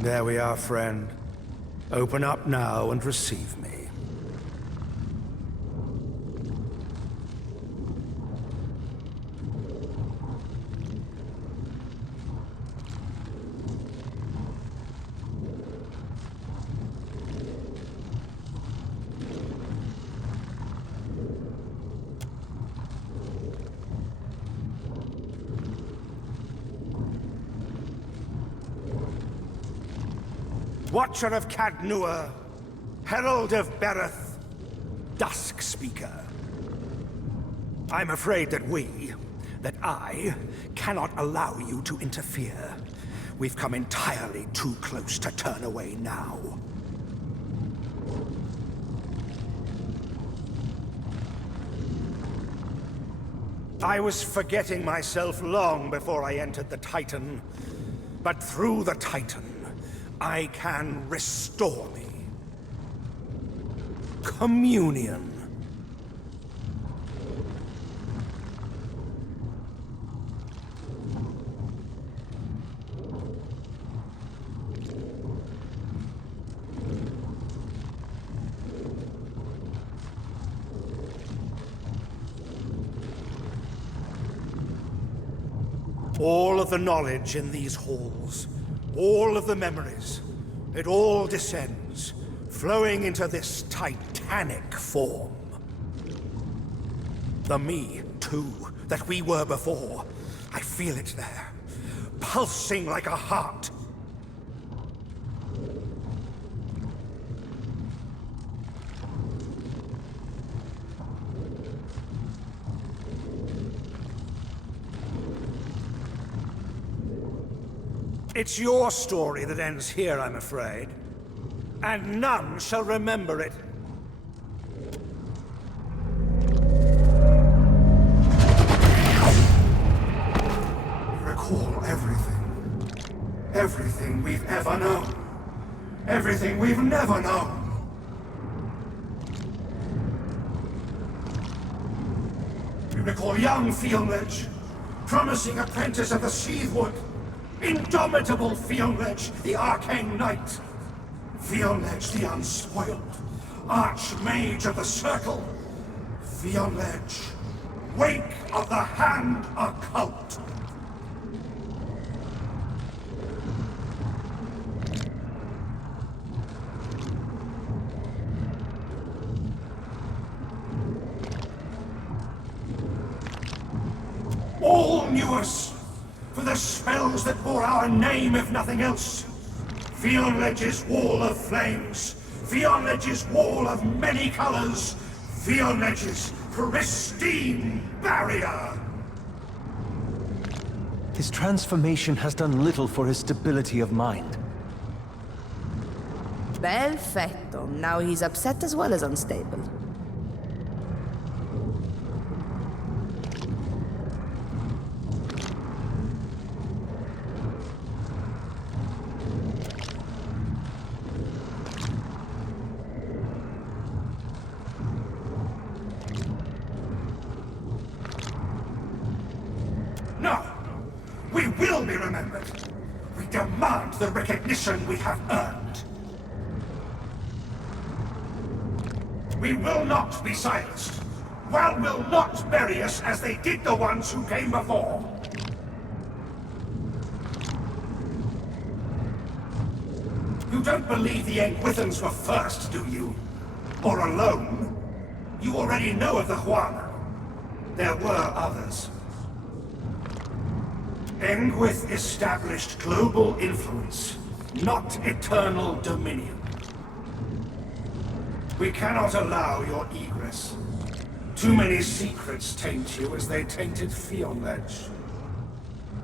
There we are, friend. Open up now and receive me. Watcher of Cadnua, Herald of Bereth, Dusk Speaker. I'm afraid that I, cannot allow you to interfere. We've come entirely too close to turn away now. I was forgetting myself long before I entered the Titan, but through the Titan, I can restore me. Communion. All of the knowledge in these halls, all of the memories, it all descends, flowing into this titanic form. The me, too, that we were before. I feel it there, pulsing like a heart. It's your story that ends here, I'm afraid. And none shall remember it. Recall everything. Everything we've ever known. Everything we've never known. We recall young Fionledge, promising apprentice of the Seathwood. Indomitable Fionledge, the Arcane Knight. Fionledge the Unspoiled, Archmage of the Circle. Fionledge, Wake of the Hand Occult. All knew us for the spells that bore our name, if nothing else. Fionledge's Wall of Flames, Fionledge's Wall of Many Colors, Fionledge's pristine barrier. His transformation has done little for his stability of mind. Perfetto. Now he's upset as well as unstable. No! We will be remembered! We demand the recognition we have earned! We will not be silenced! Well will not bury us as they did the ones who came before! You don't believe the Engwithans were first, do you? Or alone? You already know of the Juana. There were others. Engwith established global influence, not eternal dominion. We cannot allow your egress. Too many secrets taint you as they tainted Fionledge.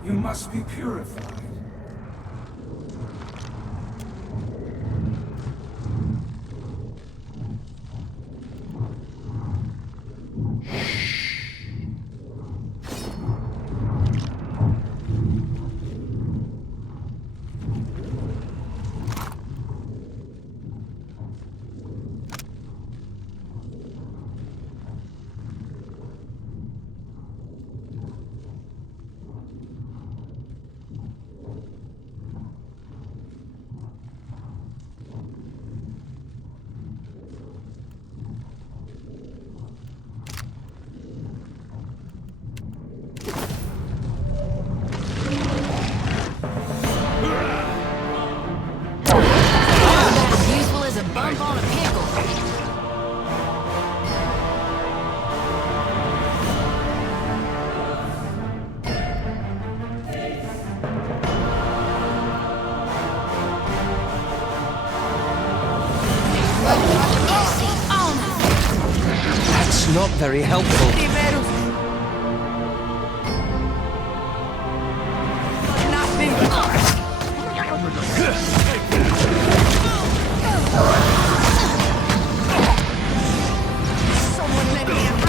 You must be purified. That's not very helpful. Primeros. Nothing. Someone lend me a hand.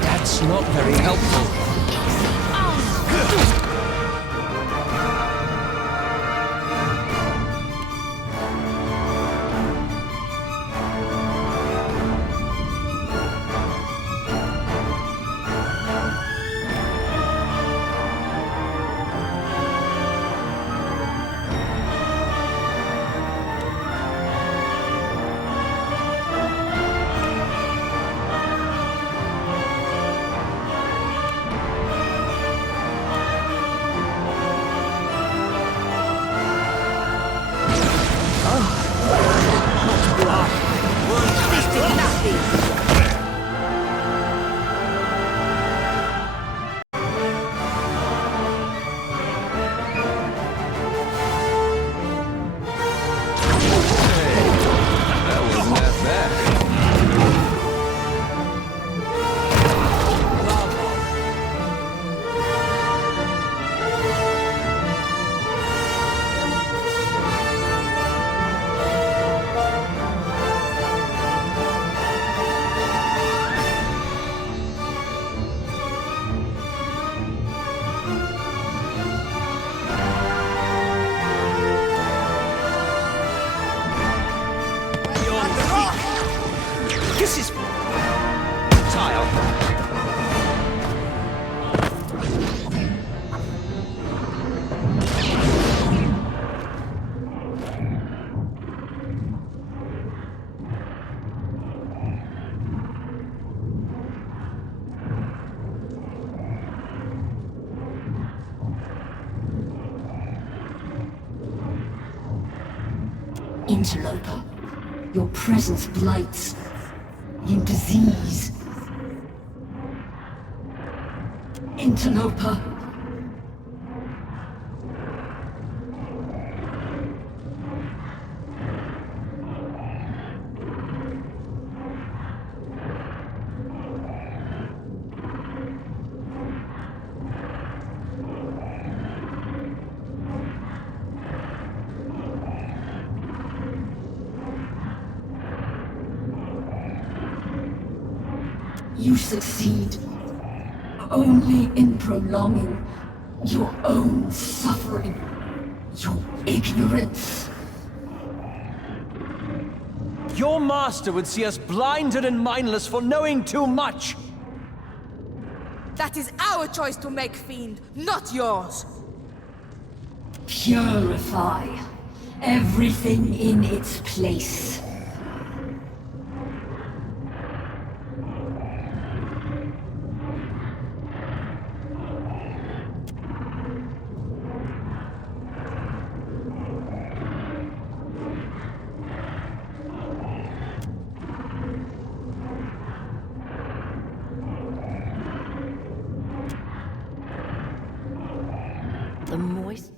That's not very helpful. This is tile. Interloper, your presence blights. You disease. Interloper. You succeed only in prolonging your own suffering, your ignorance. Your master would see us blinded and mindless for knowing too much. That is our choice to make, Fiend, not yours. Purify everything in its place. The moist...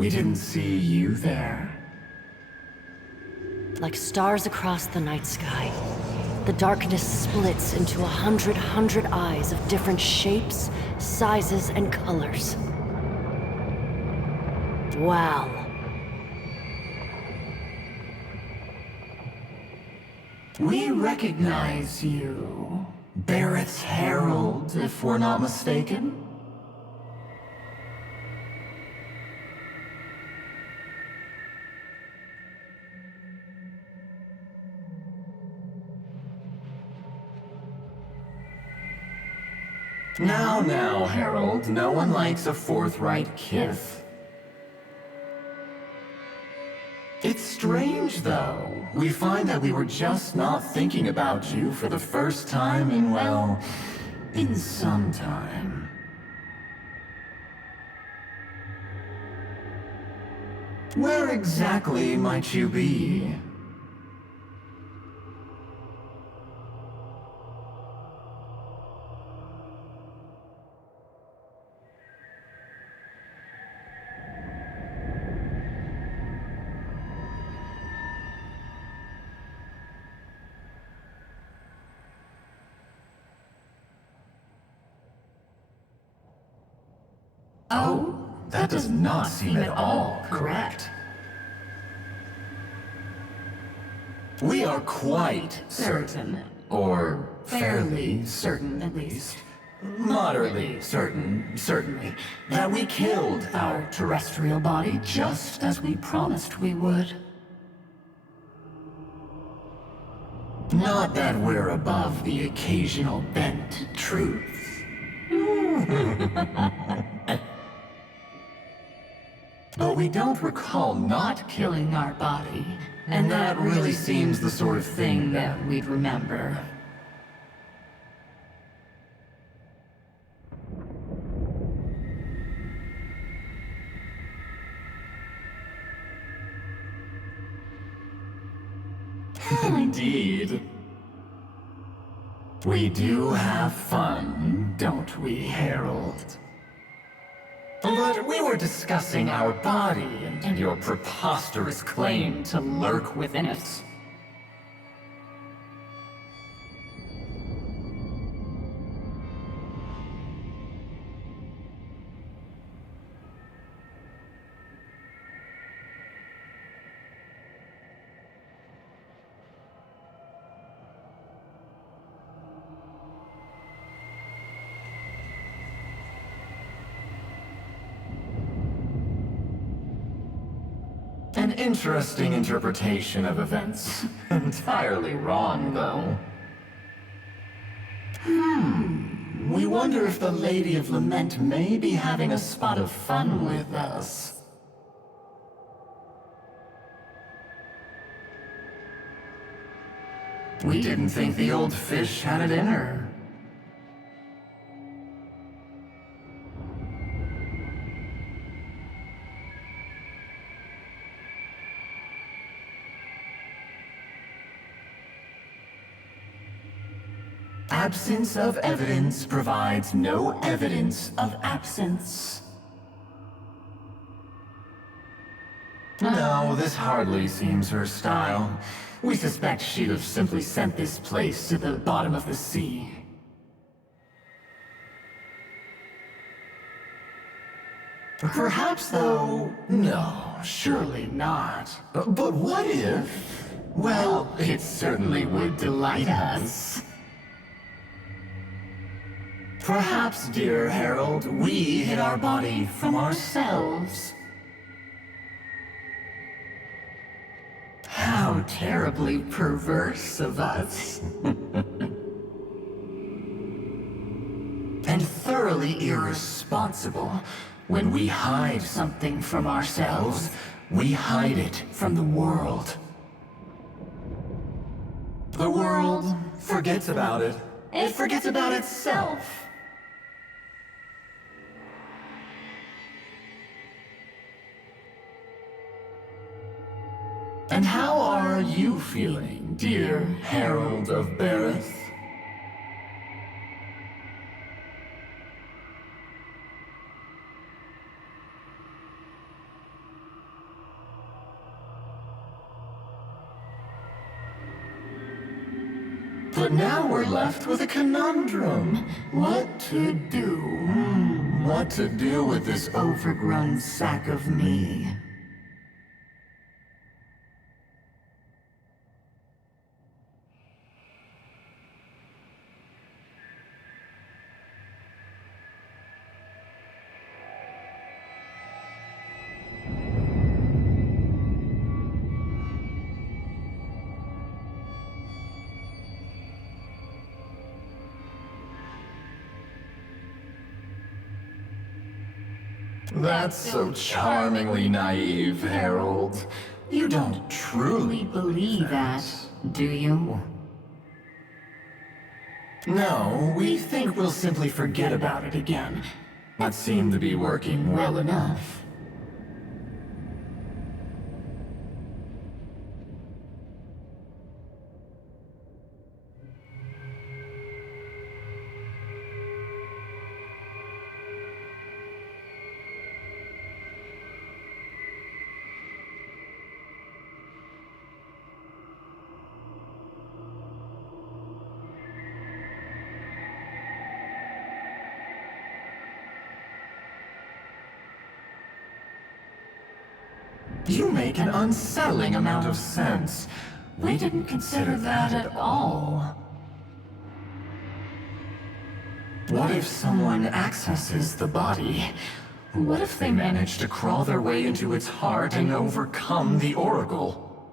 We didn't see you there. Like stars across the night sky, the darkness splits into 100 eyes of different shapes, sizes, and colors. Wow. We recognize you. Barrett's Herald, if we're not mistaken. Now, Herald, no one likes a forthright kith. It's strange, though. We find that we were just not thinking about you for the first time in, well, in some time. Where exactly might you be? Oh, that does not seem at all correct. We are quite certain, or fairly certain at least, moderately certain, certainly, that we killed our terrestrial body just as we promised we would. Not that we're above the occasional bent truth. But we don't recall not killing our body, and that really seems the sort of thing that we'd remember. Indeed. We do have fun, don't we, Herald? But we were discussing our body and your preposterous claim to lurk within it. An interesting interpretation of events. Entirely wrong, though. We wonder if the Lady of Lament may be having a spot of fun with us. We didn't think the old fish had it in her. Absence of evidence provides no evidence of absence. No, this hardly seems her style. We suspect she'd have simply sent this place to the bottom of the sea. Perhaps, though, no, surely not. But what if? Well, it certainly would delight us. Perhaps, dear Herald, we hid our body from ourselves. How terribly perverse of us. And thoroughly irresponsible. When we hide something from ourselves, we hide it from the world. The world forgets about it. It forgets about itself. And how are you feeling, dear Herald of Barreth? But now we're left with a conundrum. What to do? What to do with this overgrown sack of me? That's so charmingly naive, Harold. You don't truly believe that, do you? No, we think we'll simply forget about it again. That seemed to be working well enough. You make an unsettling amount of sense. We didn't consider that at all. What if someone accesses the body? What if they manage to crawl their way into its heart and overcome the Oracle?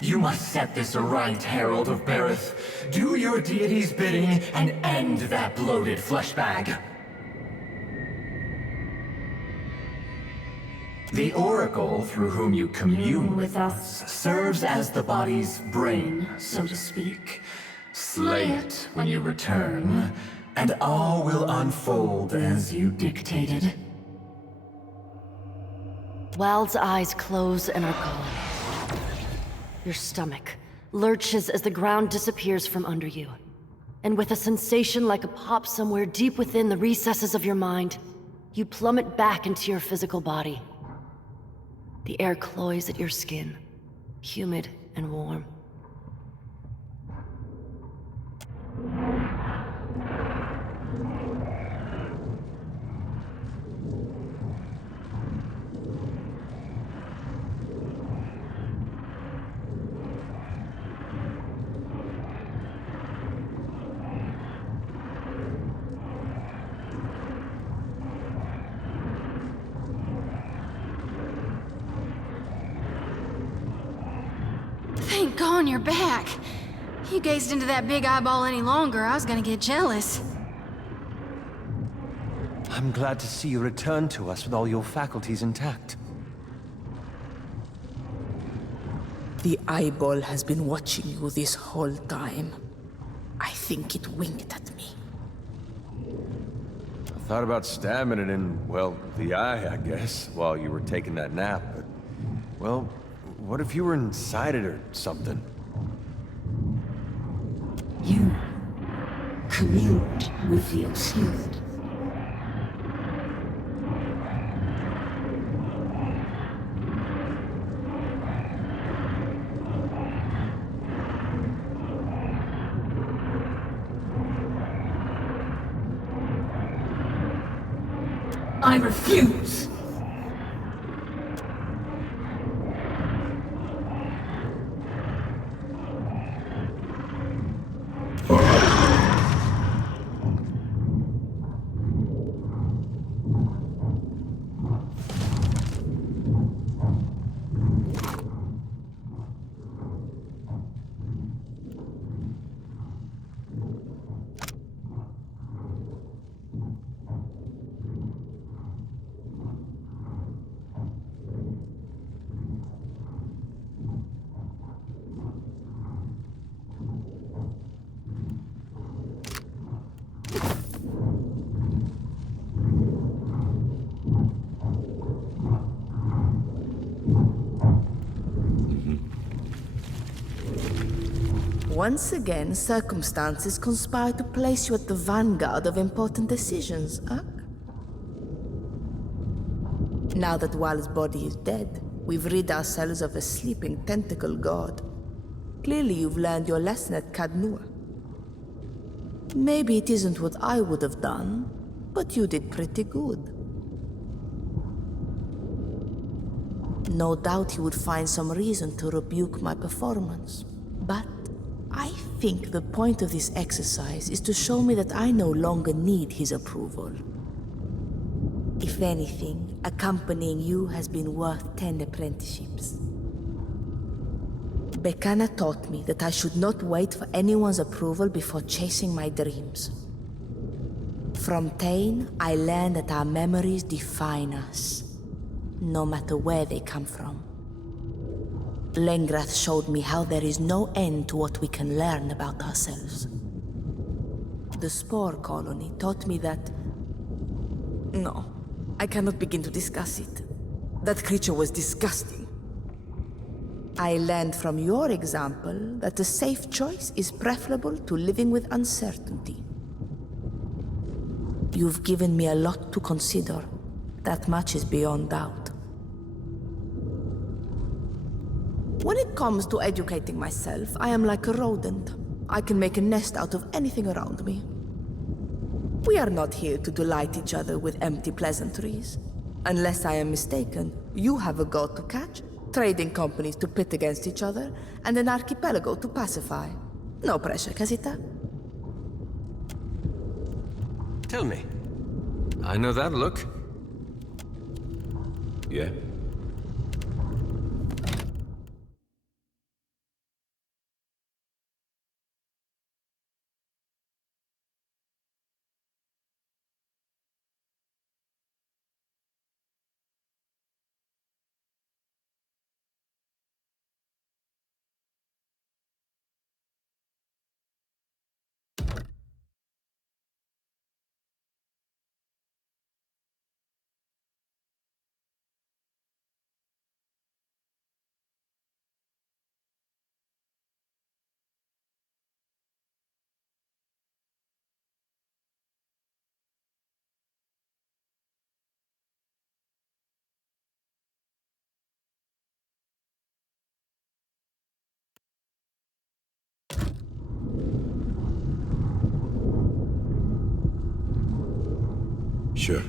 You must set this aright, Herald of Berith. Do your deity's bidding and end that bloated flesh bag. The Oracle through whom you commune with us serves as the body's brain, so to speak. Slay it when you return, and all will unfold as you dictated. Wild's eyes close and are gone. Your stomach lurches as the ground disappears from under you. And with a sensation like a pop somewhere deep within the recesses of your mind, you plummet back into your physical body. The air cloys at your skin, humid and warm. Thank God you're back. You gazed into that big eyeball any longer, I was gonna get jealous. I'm glad to see you return to us with all your faculties intact. The eyeball has been watching you this whole time. I think it winked at me. I thought about stabbing it in, well, the eye, I guess, while you were taking that nap, but... well, what if you were inside it or something? You communed with the obscured. I refuse! Once again, circumstances conspire to place you at the vanguard of important decisions, Ak. Now that Wal's body is dead, we've rid ourselves of a sleeping tentacle god. Clearly you've learned your lesson at Cadnua. Maybe it isn't what I would have done, but you did pretty good. No doubt he would find some reason to rebuke my performance, but I think the point of this exercise is to show me that I no longer need his approval. If anything, accompanying you has been worth 10 apprenticeships. Bekana taught me that I should not wait for anyone's approval before chasing my dreams. From Tain, I learned that our memories define us, no matter where they come from. Lengrath showed me how there is no end to what we can learn about ourselves. The Spore Colony taught me that... No, I cannot begin to discuss it. That creature was disgusting. I learned from your example that a safe choice is preferable to living with uncertainty. You've given me a lot to consider. That much is beyond doubt. When it comes to educating myself, I am like a rodent. I can make a nest out of anything around me. We are not here to delight each other with empty pleasantries. Unless I am mistaken, you have a goal to catch, trading companies to pit against each other, and an archipelago to pacify. No pressure, Casita. Tell me. I know that look. Yeah? Sure.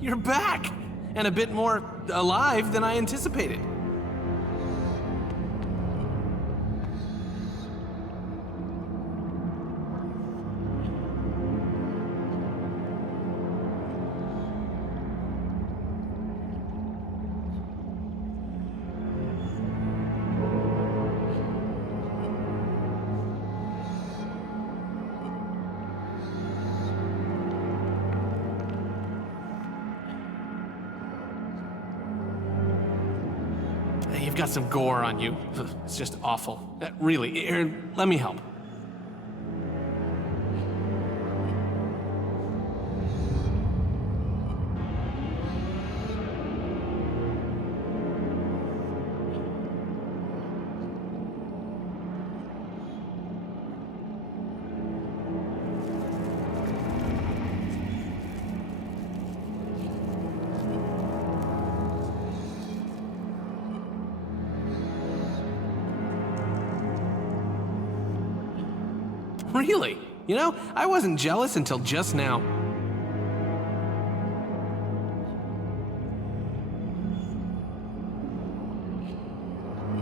You're back! And a bit more alive than I anticipated. You've got some gore on you. It's just awful. Really, here, let me help. Really? You know, I wasn't jealous until just now.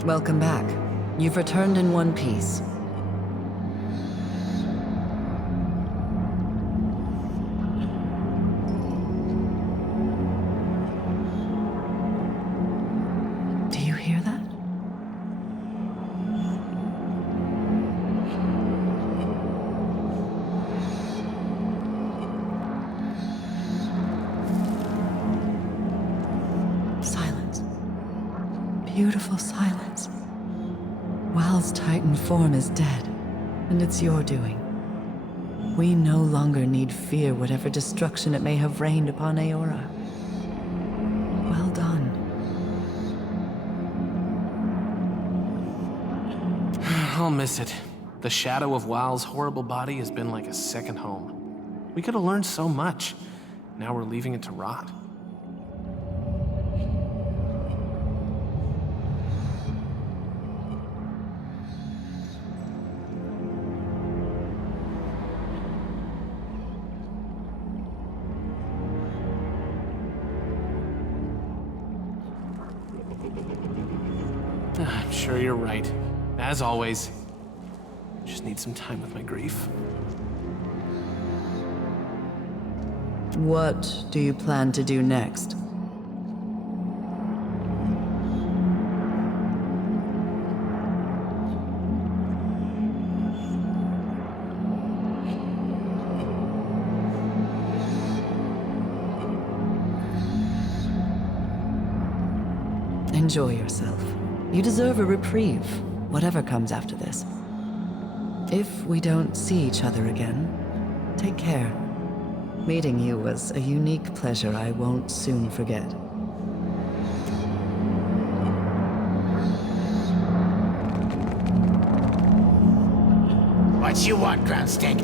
Welcome back. You've returned in one piece. Do you hear that? beautiful silence. Wal's Titan form is dead, and it's your doing. We no longer need fear whatever destruction it may have rained upon Aora. Well done. I'll miss it. The shadow of Wal's horrible body has been like a second home. We could have learned so much. Now we're leaving it to rot. I'm sure you're right. As always. Just need some time with my grief. What do you plan to do next? Enjoy yourself. You deserve a reprieve, whatever comes after this. If we don't see each other again, take care. Meeting you was a unique pleasure I won't soon forget. What you want, ground stink?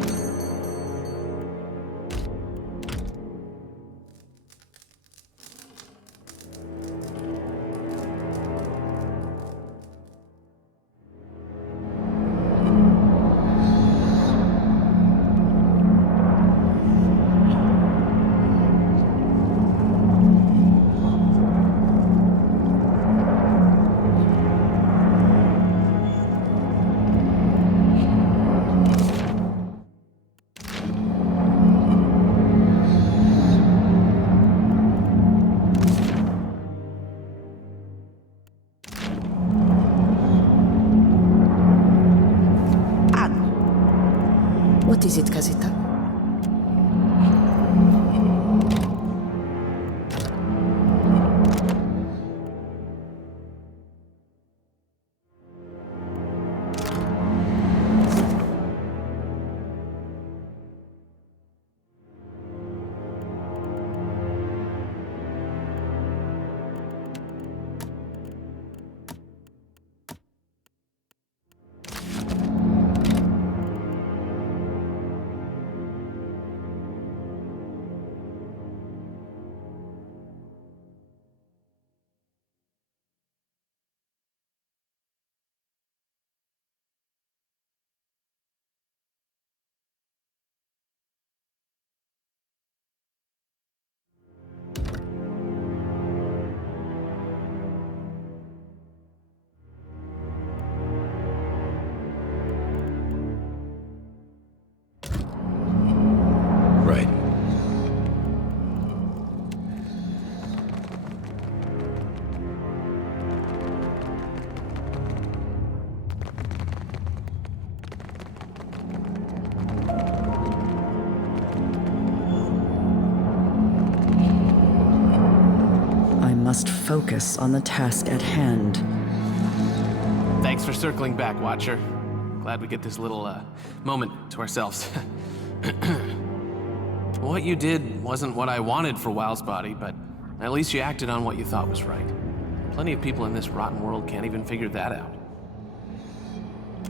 What is it, Casita? Right. I must focus on the task at hand. Thanks for circling back, Watcher. Glad we get this little, moment to ourselves. What you did wasn't what I wanted for Wal's body, but at least you acted on what you thought was right. Plenty of people in this rotten world can't even figure that out.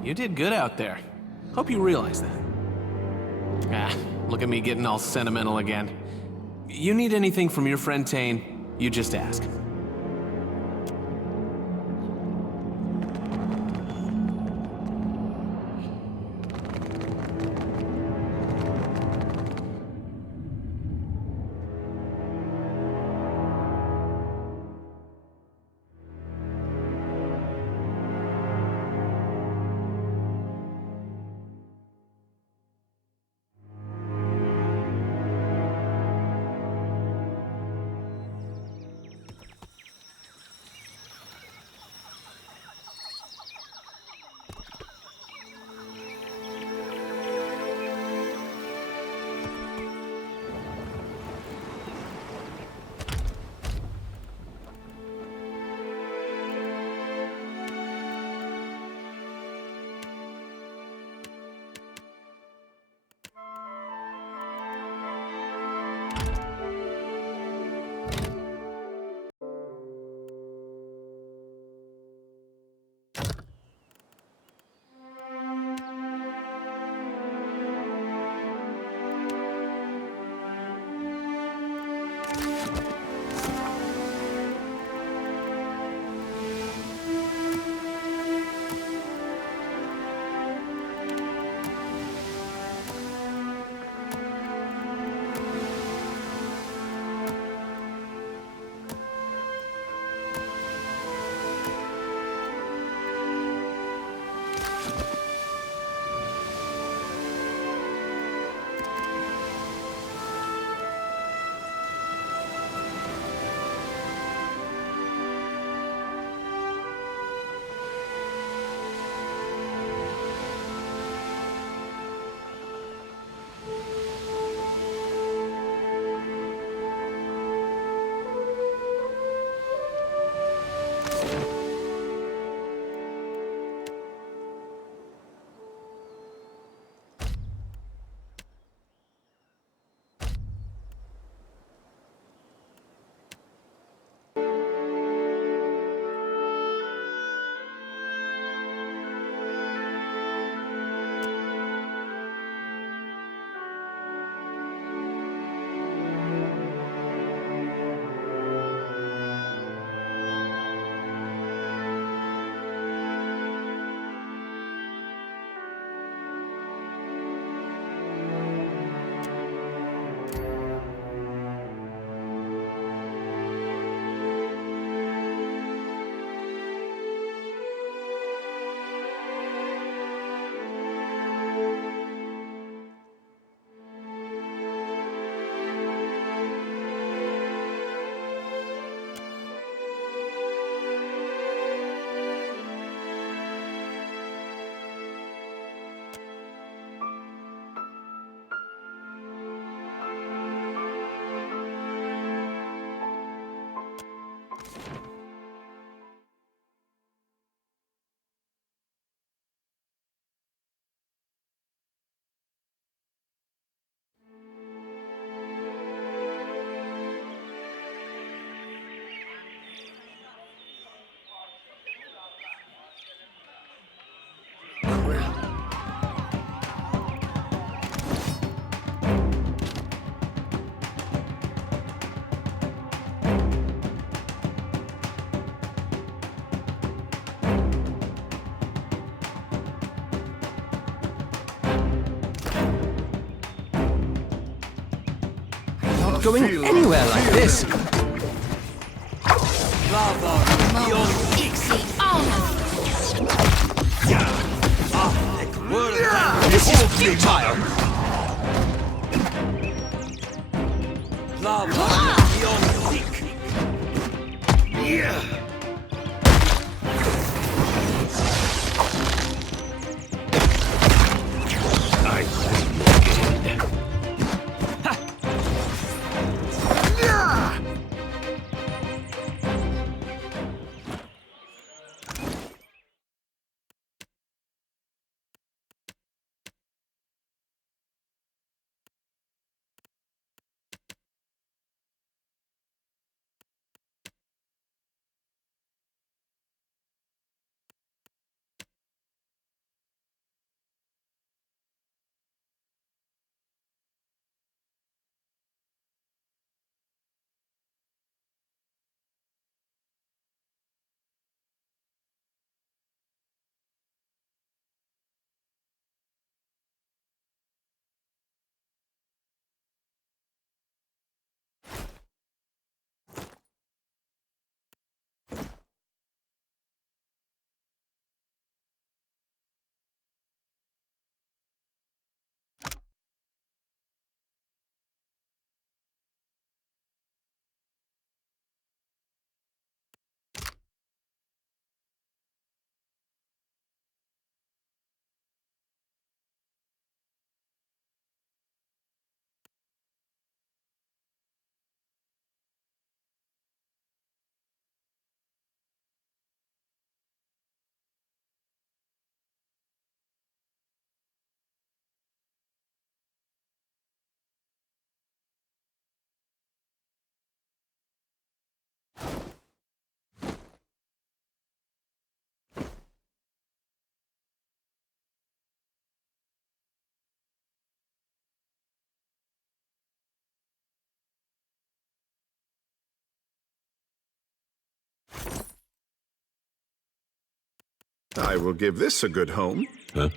You did good out there. Hope you realize that. Ah, look at me getting all sentimental again. You need anything from your friend Tane, you just ask. not going anywhere like this. This is futile! I will give this a good home. Huh?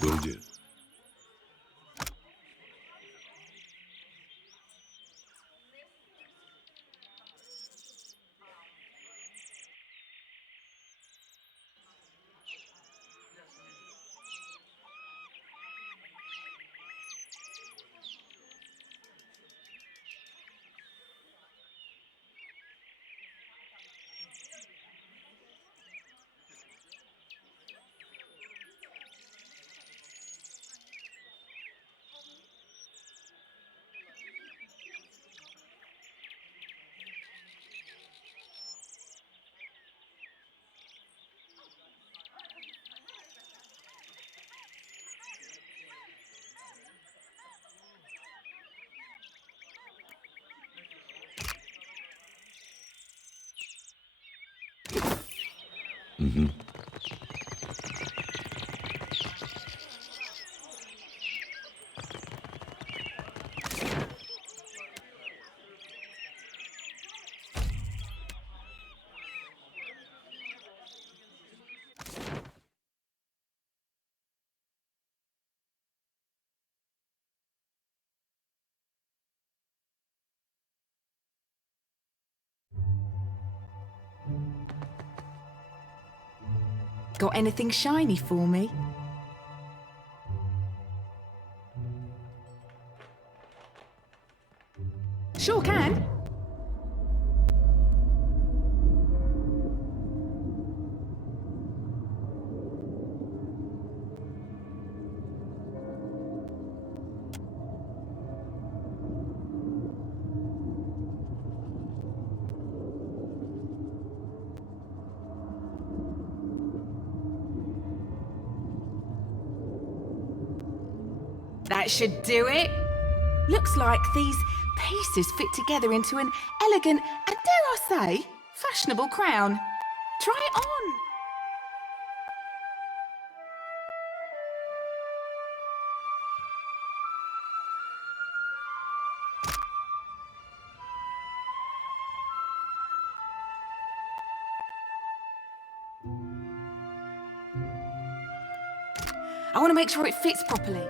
Will do. Mm-hmm. Got anything shiny for me? Sure can. That should do it. Looks like these pieces fit together into an elegant and, dare I say, fashionable crown. Try it on. I want to make sure it fits properly.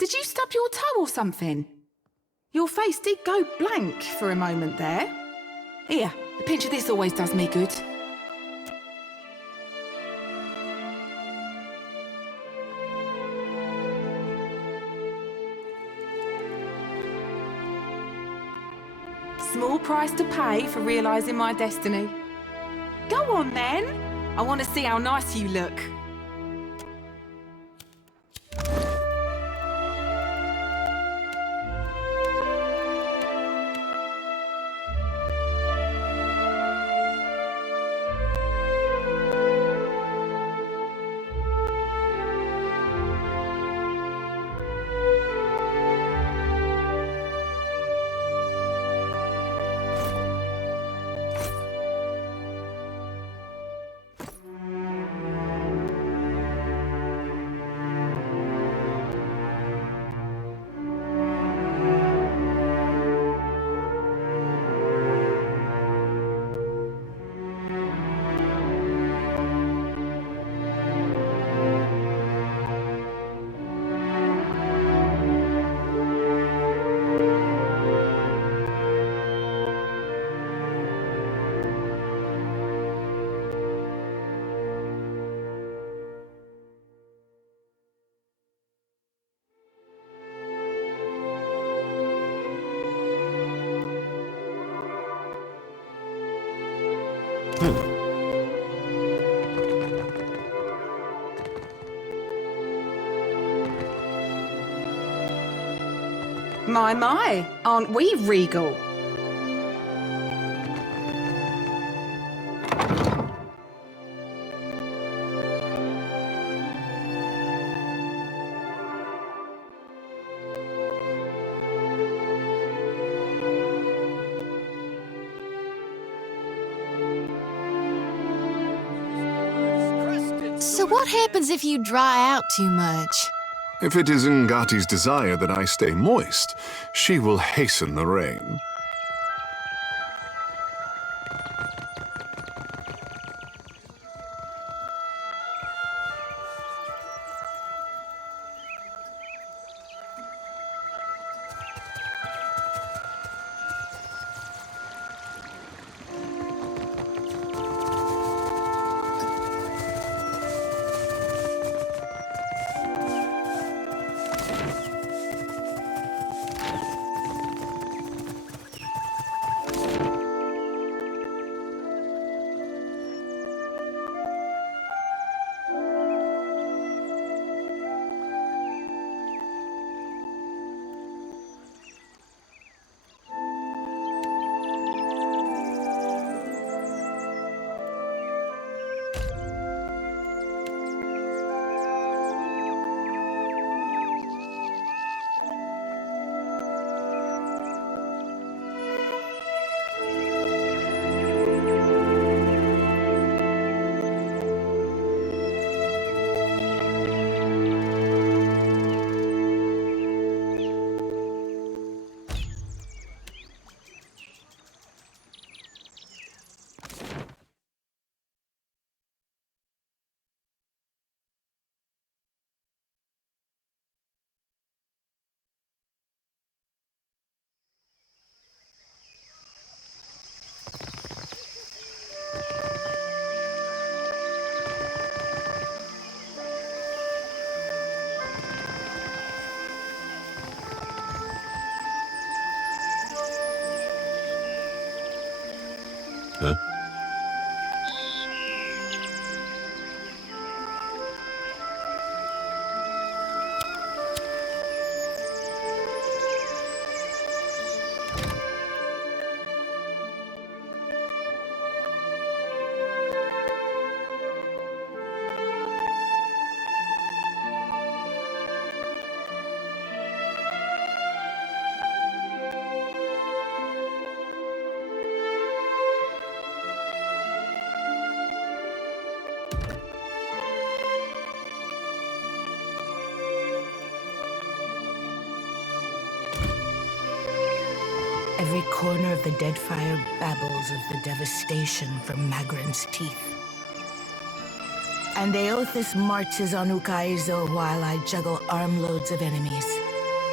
Did you stub your toe or something? Your face did go blank for a moment there. Here, a pinch of this always does me good. Small price to pay for realising my destiny. Go on then. I want to see how nice you look. My, aren't we regal? So what happens if you dry out too much? If it is Ngati's desire that I stay moist, she will hasten the rain. Huh? Every corner of the Deadfire babbles of the devastation from Magrin's teeth. And Eothas marches on Ukaizo while I juggle armloads of enemies.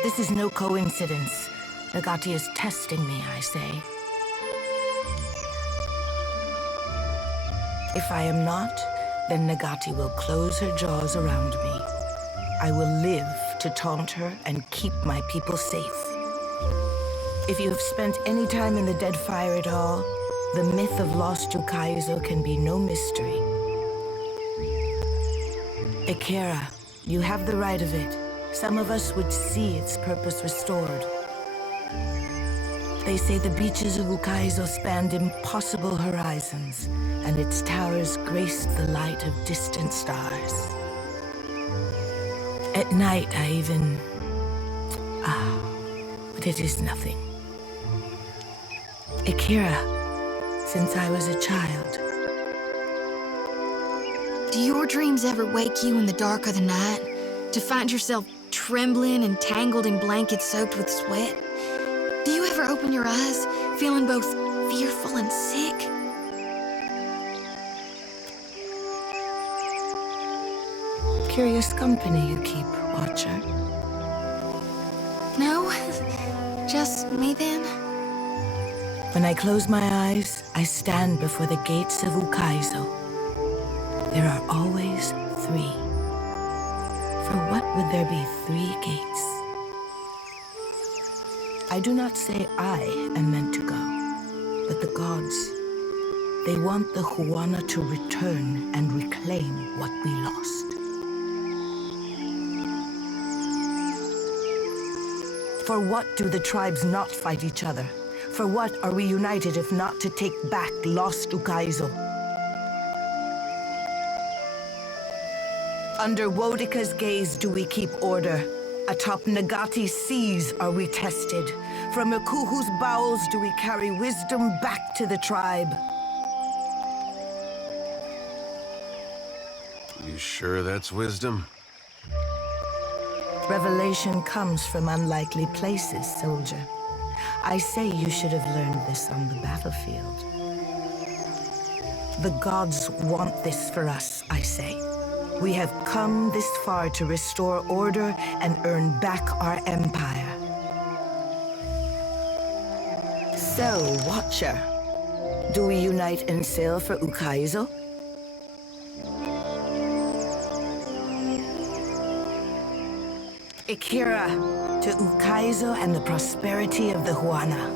This is no coincidence. Nagati is testing me, I say. If I am not, then Nagati will close her jaws around me. I will live to taunt her and keep my people safe. If you have spent any time in the Deadfire at all, the myth of lost Ukaizo can be no mystery. Ikera, you have the right of it. Some of us would see its purpose restored. They say the beaches of Ukaizo spanned impossible horizons, and its towers graced the light of distant stars. At night, I even... but it is nothing. Akira, since I was a child. Do your dreams ever wake you in the dark of the night to find yourself trembling and tangled in blankets soaked with sweat? Do you ever open your eyes feeling both fearful and sick? Curious company you keep, Watcher. No? Just me then? When I close my eyes, I stand before the gates of Ukaizo. There are always 3. For what would there be 3 gates? I do not say I am meant to go, but the gods. They want the Huana to return and reclaim what we lost. For what do the tribes not fight each other? For what are we united if not to take back lost Ukaizo? Under Wodika's gaze do we keep order. Atop Nagati's seas are we tested. From Ikuhu's bowels do we carry wisdom back to the tribe. You sure that's wisdom? Revelation comes from unlikely places, soldier. I say you should have learned this on the battlefield. The gods want this for us, I say. We have come this far to restore order and earn back our empire. So, Watcher, do we unite and sail for Ukaizo? Ikira, to Ukaizo and the prosperity of the Huana.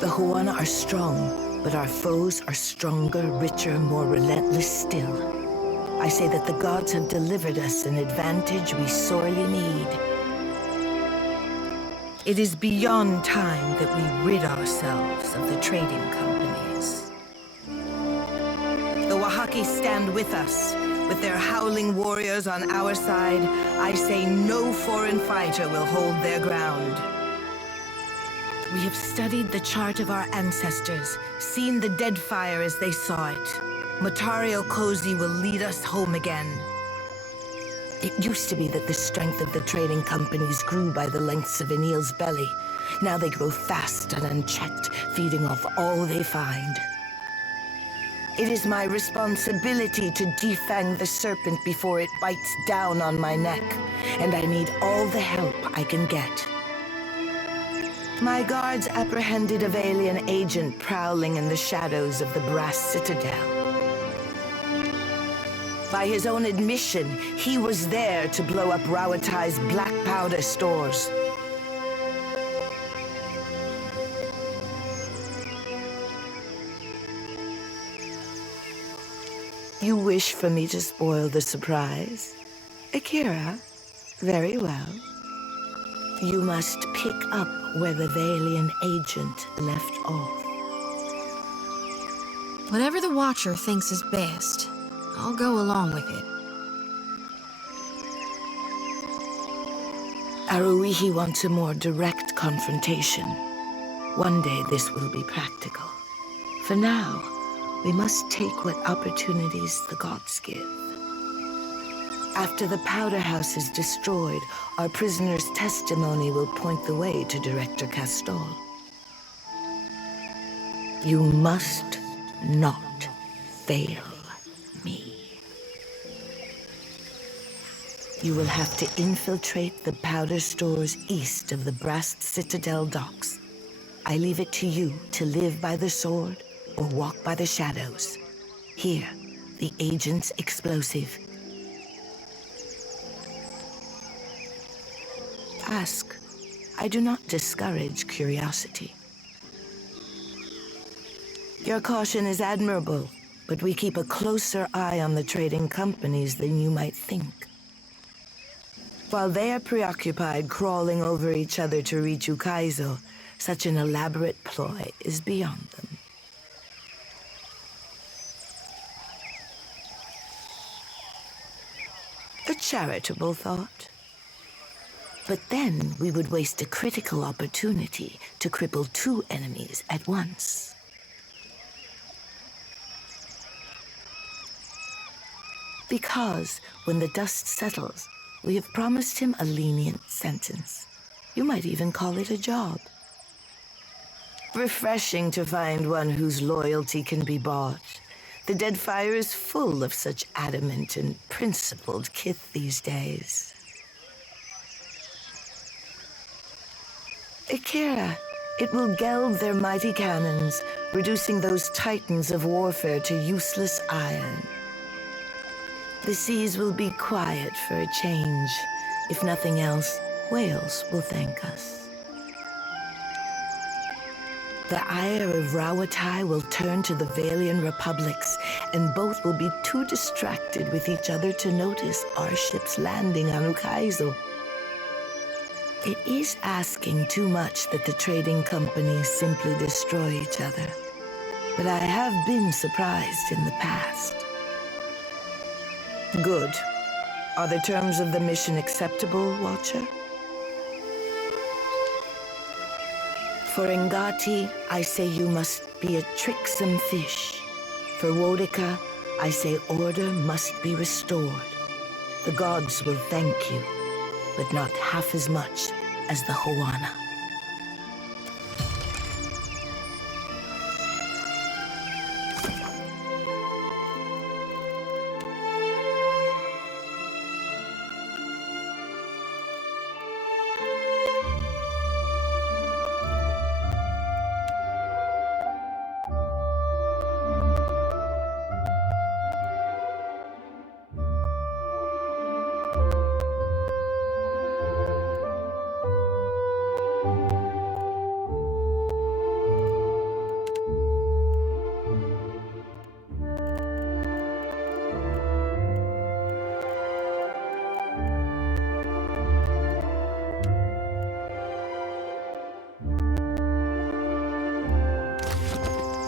The Huana are strong, but our foes are stronger, richer, more relentless still. I say that the gods have delivered us an advantage we sorely need. It is beyond time that we rid ourselves of the trading companies. The Wahaki stand with us. With their howling warriors on our side, I say no foreign fighter will hold their ground. We have studied the chart of our ancestors, seen the Deadfire as they saw it. Matario Kozi will lead us home again. It used to be that the strength of the trading companies grew by the lengths of an eel's belly. Now they grow fast and unchecked, feeding off all they find. It is my responsibility to defang the serpent before it bites down on my neck, and I need all the help I can get. My guards apprehended a Valian agent prowling in the shadows of the Brass Citadel. By his own admission, he was there to blow up Rawatai's black powder stores. You wish for me to spoil the surprise? Akira, very well. You must pick up where the Valian agent left off. Whatever the Watcher thinks is best, I'll go along with it. Aruihi wants a more direct confrontation. One day this will be practical. For now, we must take what opportunities the gods give. After the powder house is destroyed, our prisoner's testimony will point the way to Director Castol. You must not fail me. You will have to infiltrate the powder stores east of the Brast Citadel docks. I leave it to you to live by the sword or walk by the shadows. Here, the agent's explosive. Ask. I do not discourage curiosity. Your caution is admirable, but we keep a closer eye on the trading companies than you might think. While they are preoccupied crawling over each other to reach Ukaizo, such an elaborate ploy is beyond them. A charitable thought. But then we would waste a critical opportunity to cripple two enemies at once. Because when the dust settles, we have promised him a lenient sentence. You might even call it a job. Refreshing to find one whose loyalty can be bought. The Deadfire is full of such adamant and principled kith these days. Akira, it will geld their mighty cannons, reducing those titans of warfare to useless iron. The seas will be quiet for a change. If nothing else, whales will thank us. The ire of Rawatai will turn to the Valian republics, and both will be too distracted with each other to notice our ships landing on Ukaizo. It is asking too much that the trading companies simply destroy each other. But I have been surprised in the past. Good. Are the terms of the mission acceptable, Watcher? For Ngati, I say you must be a tricksome fish. For Wodika, I say order must be restored. The gods will thank you, but not half as much as the Hoana.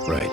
Right.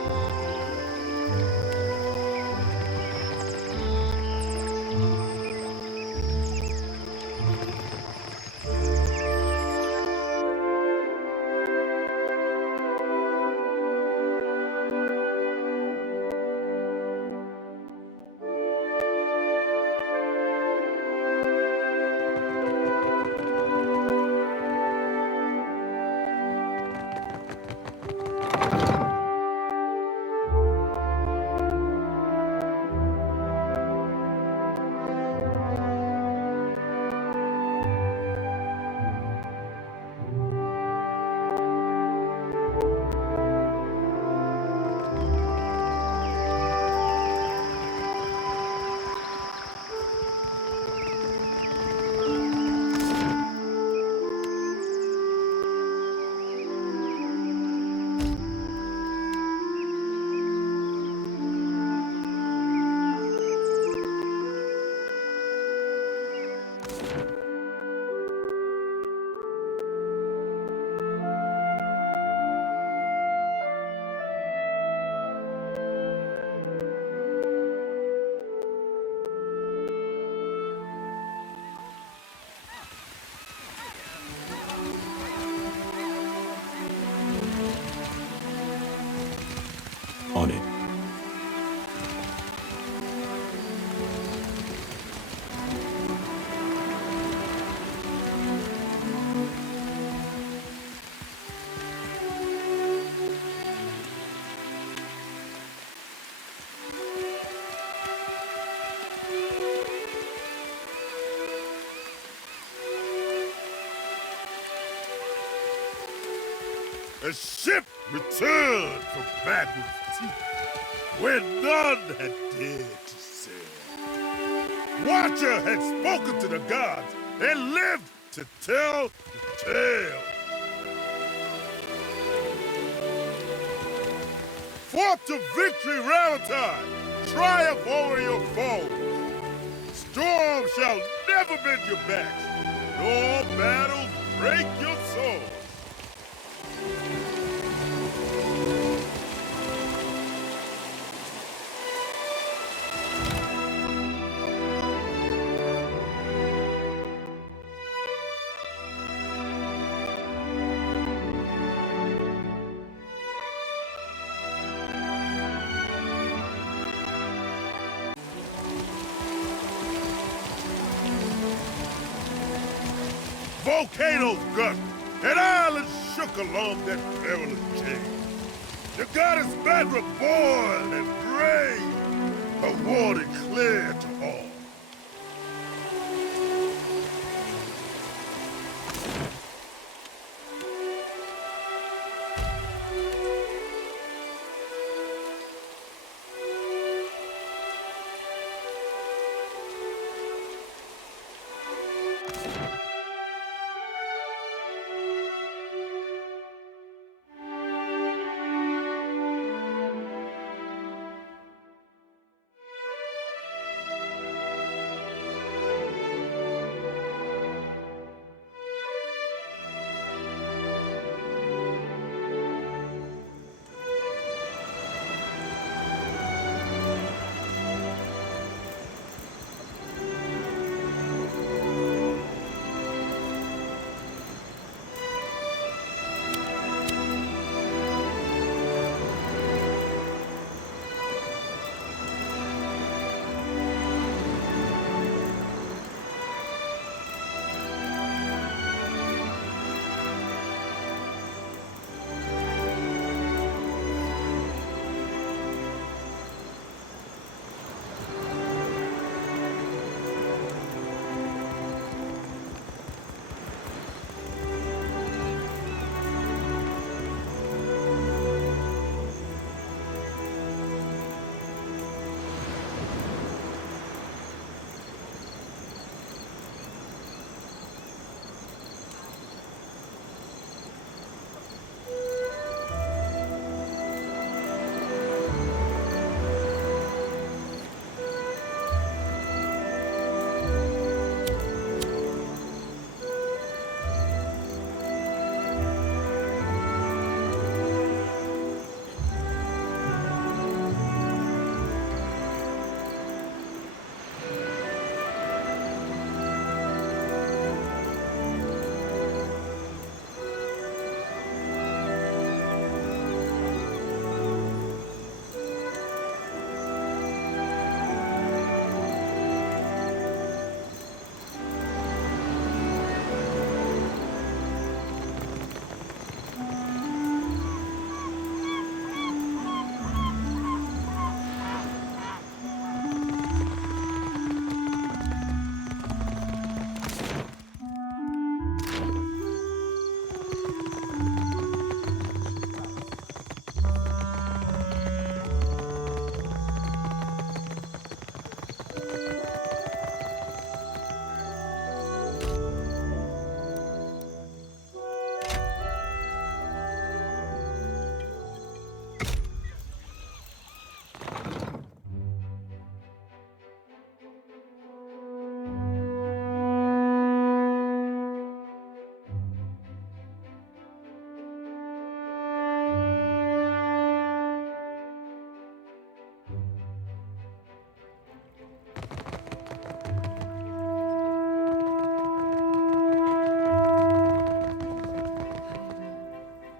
a ship returned from Badwood's teeth, where none had dared to sail. Watcher had spoken to the gods and lived to tell the tale. Fought to victory round time, triumph over your foes. Storm shall never bend your backs, nor battles break your soul. Volcanoes gushed, and islands shook along that perilous chain. The goddess Badra boiled and braved, her warning clear to all.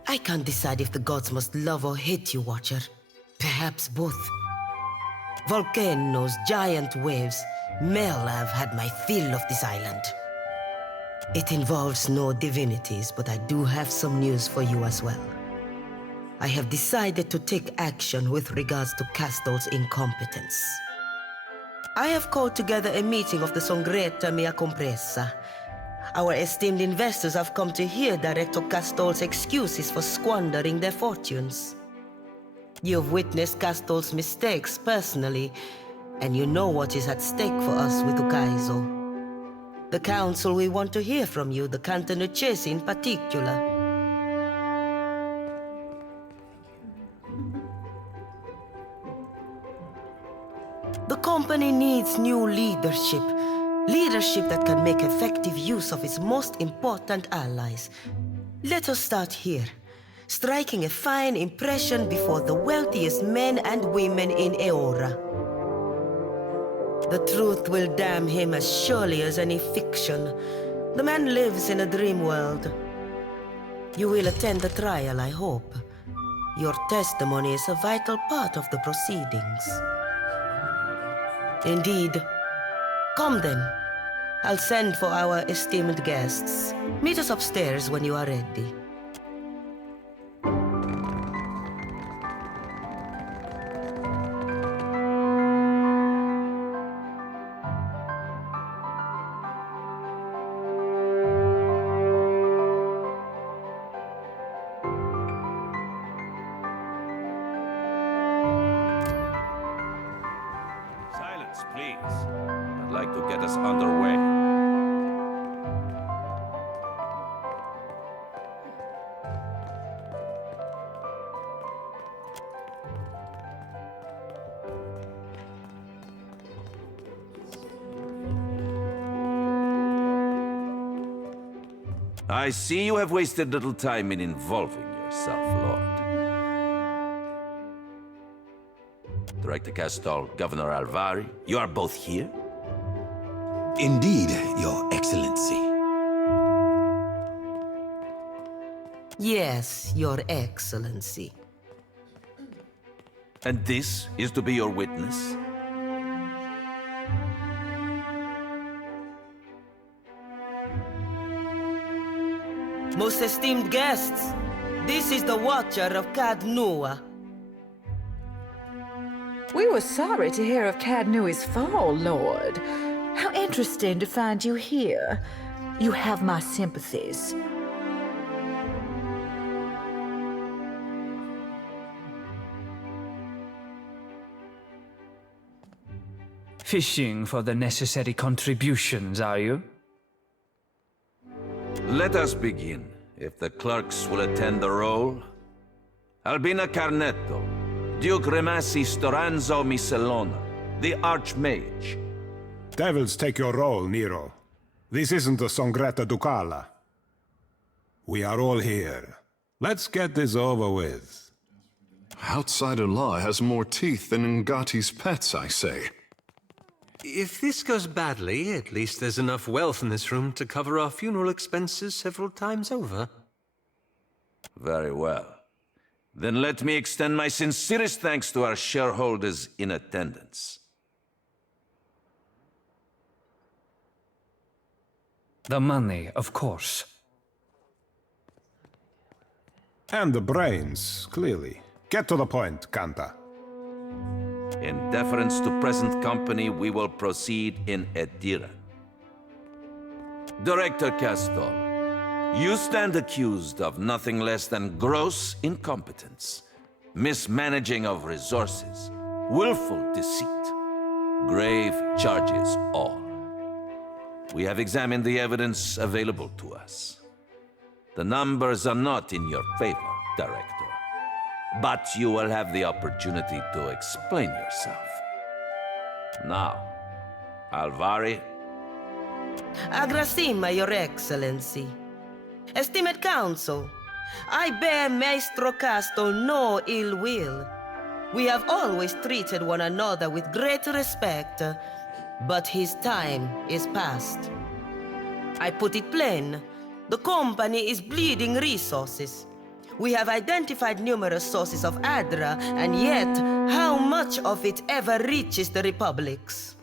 I can't decide if the gods must love or hate you, Watcher. Perhaps both. Volcanoes, giant waves. Mel, I've had my fill of this island. It involves no divinities, but I do have some news for you as well. I have decided to take action with regards to Castel's incompetence. I have called together a meeting of the Songreta Mea Compressa. Our esteemed investors have come to hear Director Castol's excuses for squandering their fortunes. You've witnessed Castol's mistakes personally, and you know what is at stake for us with Ukaizo. The Council will want to hear from you, the Cantonucesi in particular. The company needs new leadership. Leadership that can make effective use of its most important allies. Let us start here, striking a fine impression before the wealthiest men and women in Eora. The truth will damn him as surely as any fiction. The man lives in a dream world. You will attend the trial, I hope. Your testimony is a vital part of the proceedings. Indeed. Come then. I'll send for our esteemed guests. Meet us upstairs when you are ready. I see you have wasted little time in involving yourself, Lord. Director Castol, Governor Alvari, you are both here? Indeed, Your Excellency. Yes, Your Excellency. And this is to be your witness? Most esteemed guests, this is the Watcher of Cadnua. We were sorry to hear of Cadnua's fall, Lord. How interesting to find you here. You have my sympathies. Fishing for the necessary contributions, are you? Let us begin, if the clerks will attend the roll. Albina Carnetto, Duke Remasi Storanzo Miscelona, the Archmage. Devils take your roll, Nero. This isn't a Songretta Ducala. We are all here. Let's get this over with. Outsider law has more teeth than Ngati's pets, I say. If this goes badly, at least there's enough wealth in this room to cover our funeral expenses several times over. Very well. Then let me extend my sincerest thanks to our shareholders in attendance. The money, of course. And the brains, clearly. Get to the point, Kanta. In deference to present company, we will proceed in Edira. Director Castol, you stand accused of nothing less than gross incompetence, mismanaging of resources, willful deceit, grave charges all. We have examined the evidence available to us. The numbers are not in your favor, Director. But you will have the opportunity to explain yourself. Now, Alvari. Agrasima, Your Excellency. Esteemed Council, I bear Maestro Castol no ill will. We have always treated one another with great respect, but his time is past. I put it plain, the company is bleeding resources. We have identified numerous sources of Adra, and yet, how much of it ever reaches the Republics?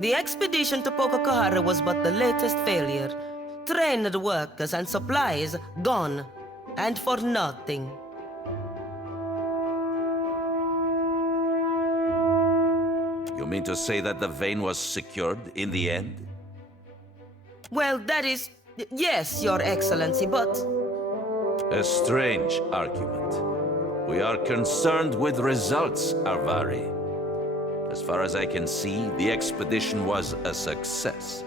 The expedition to Pococahara was but the latest failure. Trained workers and supplies gone, and for nothing. You mean to say that the vein was secured in the end? Well, that is Yes, Your Excellency, but... A strange argument. We are concerned with results, Arvari. As far as I can see, the expedition was a success.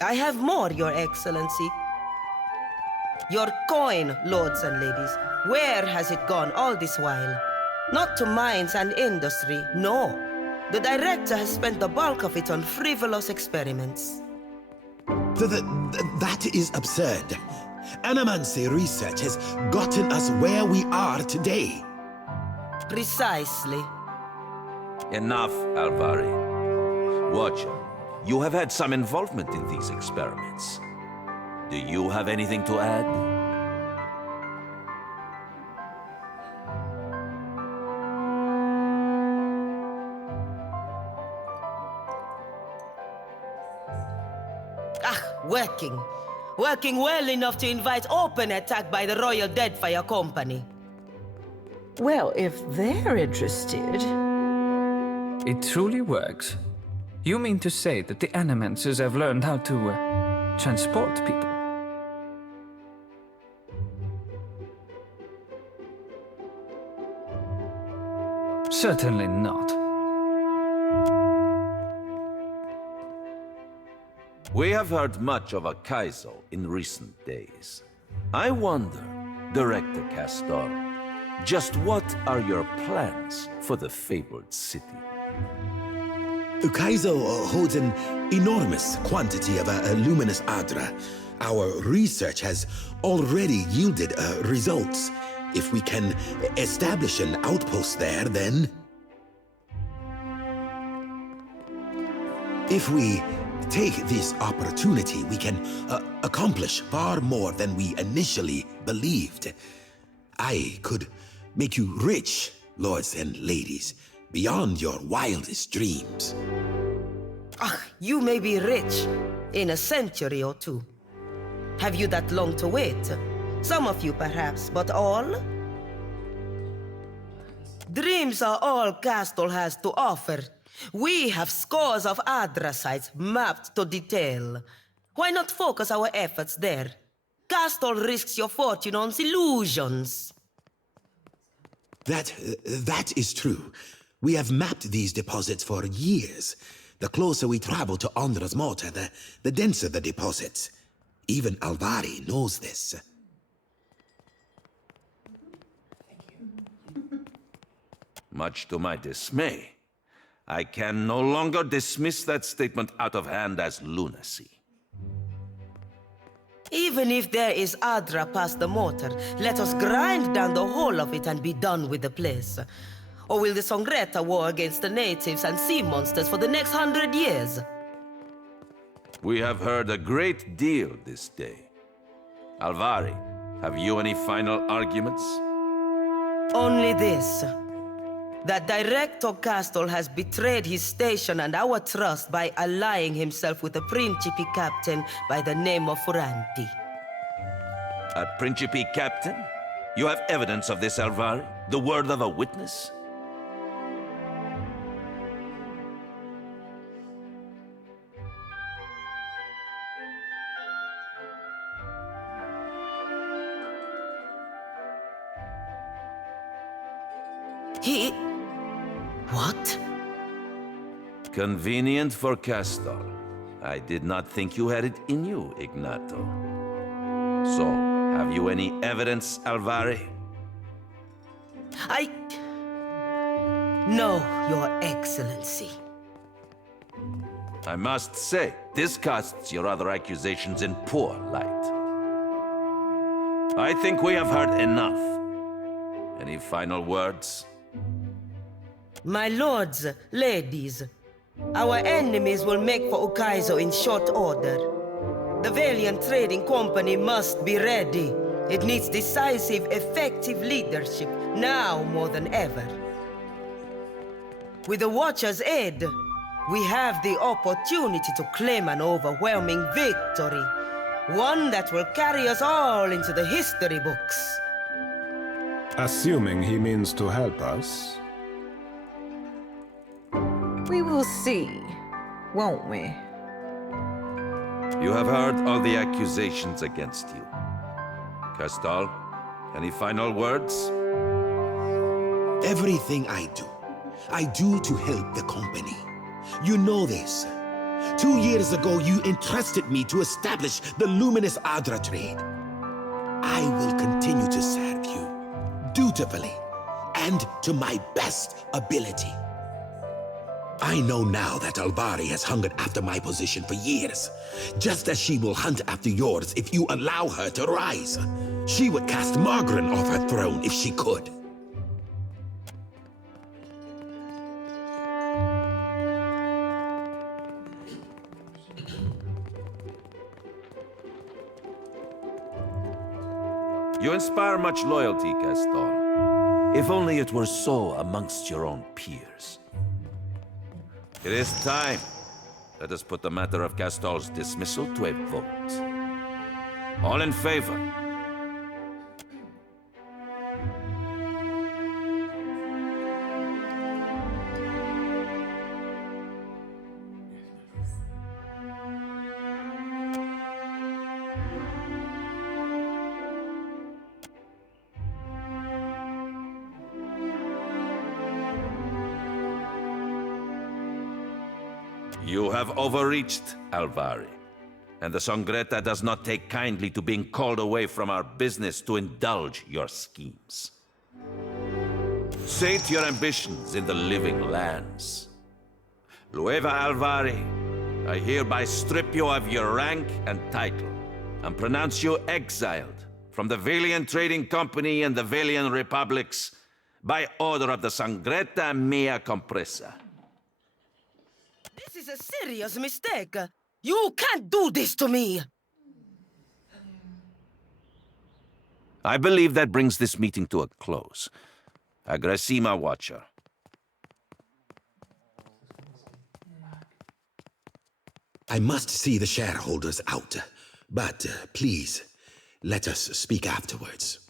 I have more, Your Excellency. Your coin, lords and ladies. Where has it gone all this while? Not to mines and industry, no. The director has spent the bulk of it on frivolous experiments. That is absurd. Animancy research has gotten us where we are today. Precisely. Enough, Arvari. Watcher, you have had some involvement in these experiments. Do you have anything to add? Working. Working well enough to invite open attack by the Royal Deadfire Company. Well, if they're interested... It truly works. You mean to say that the Animancers have learned how to, transport people? Certainly not. We have heard much of Akaizo in recent days. I wonder, Director Castor, just what are your plans for the fabled city? Ukaizo holds an enormous quantity of a luminous Adra. Our research has already yielded results. If we can establish an outpost there, then... If we take this opportunity, we can accomplish far more than we initially believed. I could make you rich, lords and ladies, beyond your wildest dreams. You may be rich in a century or two. Have you that long to wait? Some of you perhaps, but all? Dreams are all Castle has to offer. We have scores of Adra sites mapped to detail. Why not focus our efforts there? Castle risks your fortune on illusions. That is true. We have mapped these deposits for years. The closer we travel to Ondra's Mortar, the denser the deposits. Even Alvari knows this. Much to my dismay, I can no longer dismiss that statement out of hand as lunacy. Even if there is Adra past the mortar, let us grind down the whole of it and be done with the place. Or will the Songreta war against the natives and sea monsters for the next 100 years? We have heard a great deal this day. Alvari, have you any final arguments? Only this. That Director Castle has betrayed his station and our trust by allying himself with a Principe captain by the name of Furanti. A Principe captain? You have evidence of this, Alvari? The word of a witness? What? Convenient for Castor. I did not think you had it in you, Ignato. So, have you any evidence, Alvari? No, Your Excellency. I must say, this casts your other accusations in poor light. I think we have heard enough. Any final words? My lords, ladies, our enemies will make for Ukaizo in short order. The Valiant Trading Company must be ready. It needs decisive, effective leadership, now more than ever. With the Watcher's aid, we have the opportunity to claim an overwhelming victory. One that will carry us all into the history books. Assuming he means to help us. We will see, won't we? You have heard all the accusations against you. Castal, any final words? Everything I do to help the company. You know this. 2 years ago, you entrusted me to establish the Luminous Adra trade. I will continue to serve you, dutifully, and to my best ability. I know now that Alvari has hungered after my position for years, just as she will hunt after yours if you allow her to rise. She would cast Margaret off her throne if she could. You inspire much loyalty, Castor. If only it were so amongst your own peers. It is time. Let us put the matter of Castor's dismissal to a vote. All in favor? You have overreached, Alvari. And the Sangreta does not take kindly to being called away from our business to indulge your schemes. Sate your ambitions in the living lands. Lueva Alvari, I hereby strip you of your rank and title, and pronounce you exiled from the Valian Trading Company and the Valian Republics by order of the Sangreta Mea Compressa. This is a serious mistake. You can't do this to me! I believe that brings this meeting to a close. Agressima Watcher. I must see the shareholders out, but please, let us speak afterwards.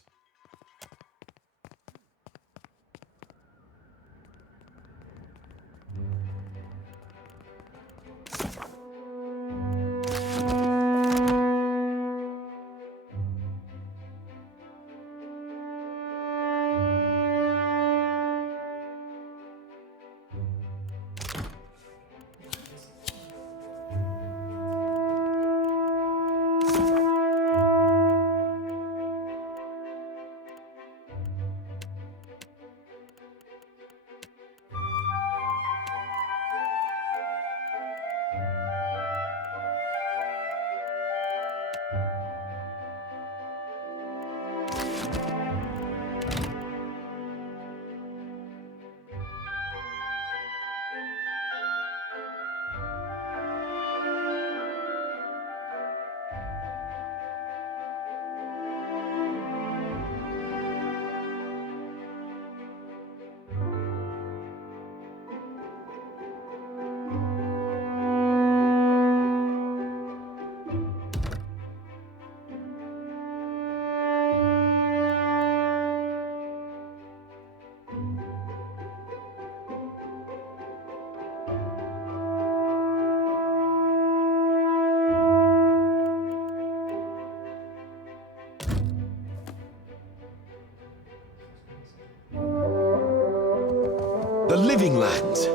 The living lands.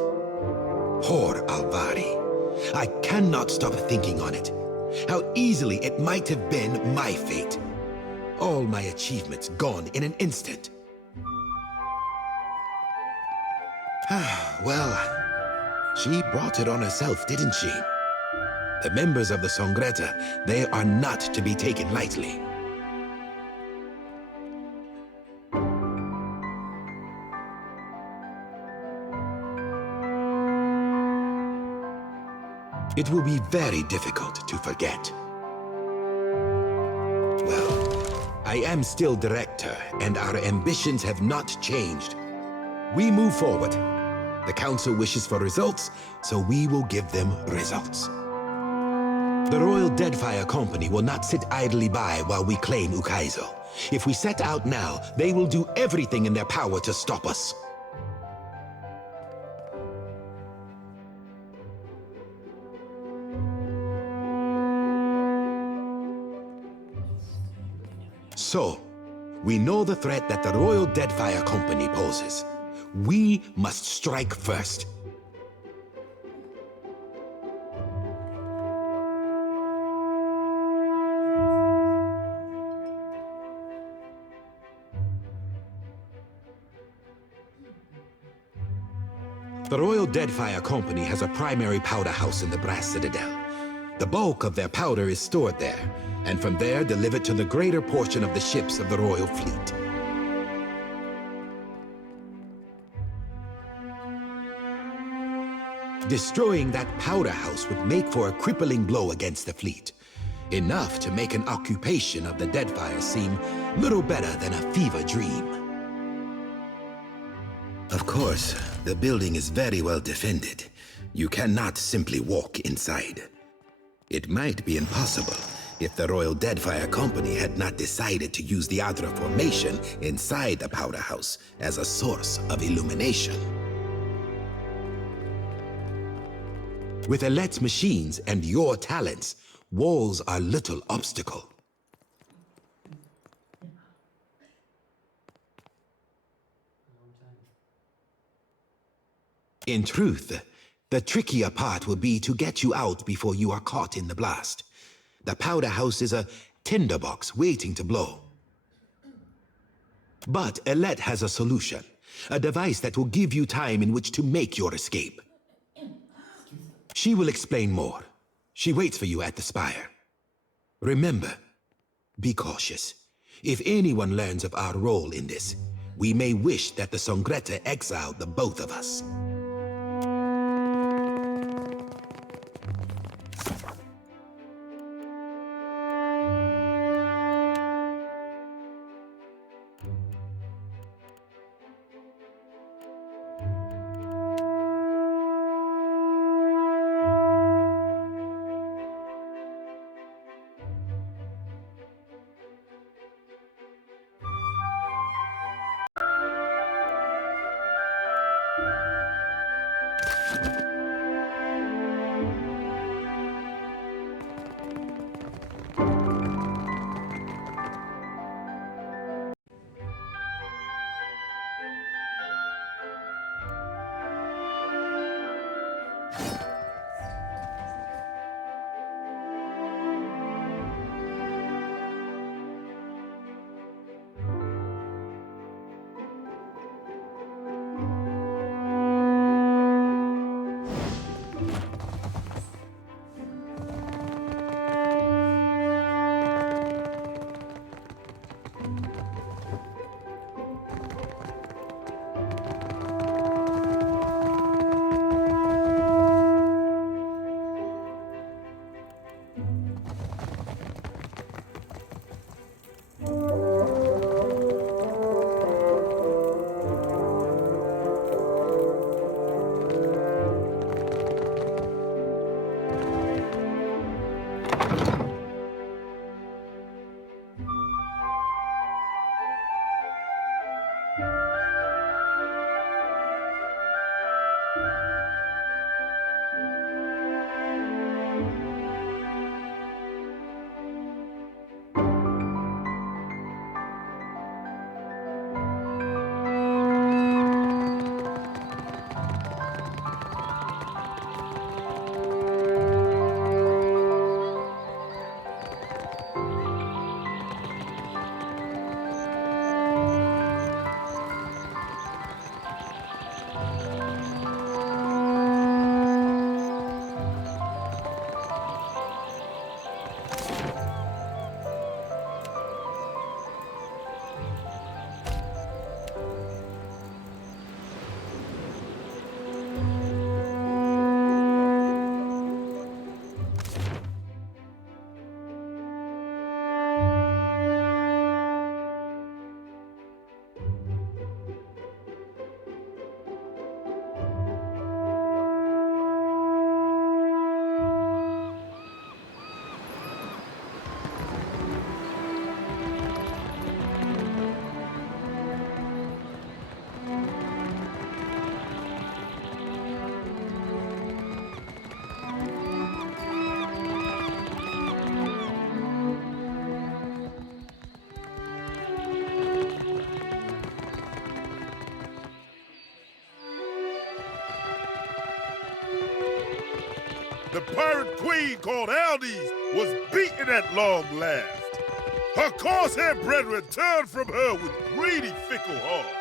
Poor Alvari. I cannot stop thinking on it. How easily it might have been my fate. All my achievements gone in an instant. Well, she brought it on herself, didn't she? The members of the Sangreta, they are not to be taken lightly. It will be very difficult to forget. Well, I am still director, and our ambitions have not changed. We move forward. The council wishes for results, so we will give them results. The Royal Deadfire Company will not sit idly by while we claim Ukaizo. If we set out now, they will do everything in their power to stop us. So, we know the threat that the Royal Deadfire Company poses. We must strike first. The Royal Deadfire Company has a primary powder house in the Brass Citadel. The bulk of their powder is stored there, and from there delivered to the greater portion of the ships of the Royal Fleet. Destroying that powder house would make for a crippling blow against the fleet. Enough to make an occupation of the Deadfire seem little better than a fever dream. Of course, the building is very well defended. You cannot simply walk inside. It might be impossible if the Royal Deadfire Company had not decided to use the outer formation inside the powder house as a source of illumination. With Alet's machines and your talents, walls are little obstacle. In truth, the trickier part will be to get you out before you are caught in the blast. The powder house is a tinderbox waiting to blow. But Alet has a solution, a device that will give you time in which to make your escape. She will explain more. She waits for you at the spire. Remember, be cautious. If anyone learns of our role in this, we may wish that the Songreta exiled the both of us. pirate queen called Aldis was beaten at long last. Her corsair brethren turned from her with greedy, fickle hearts.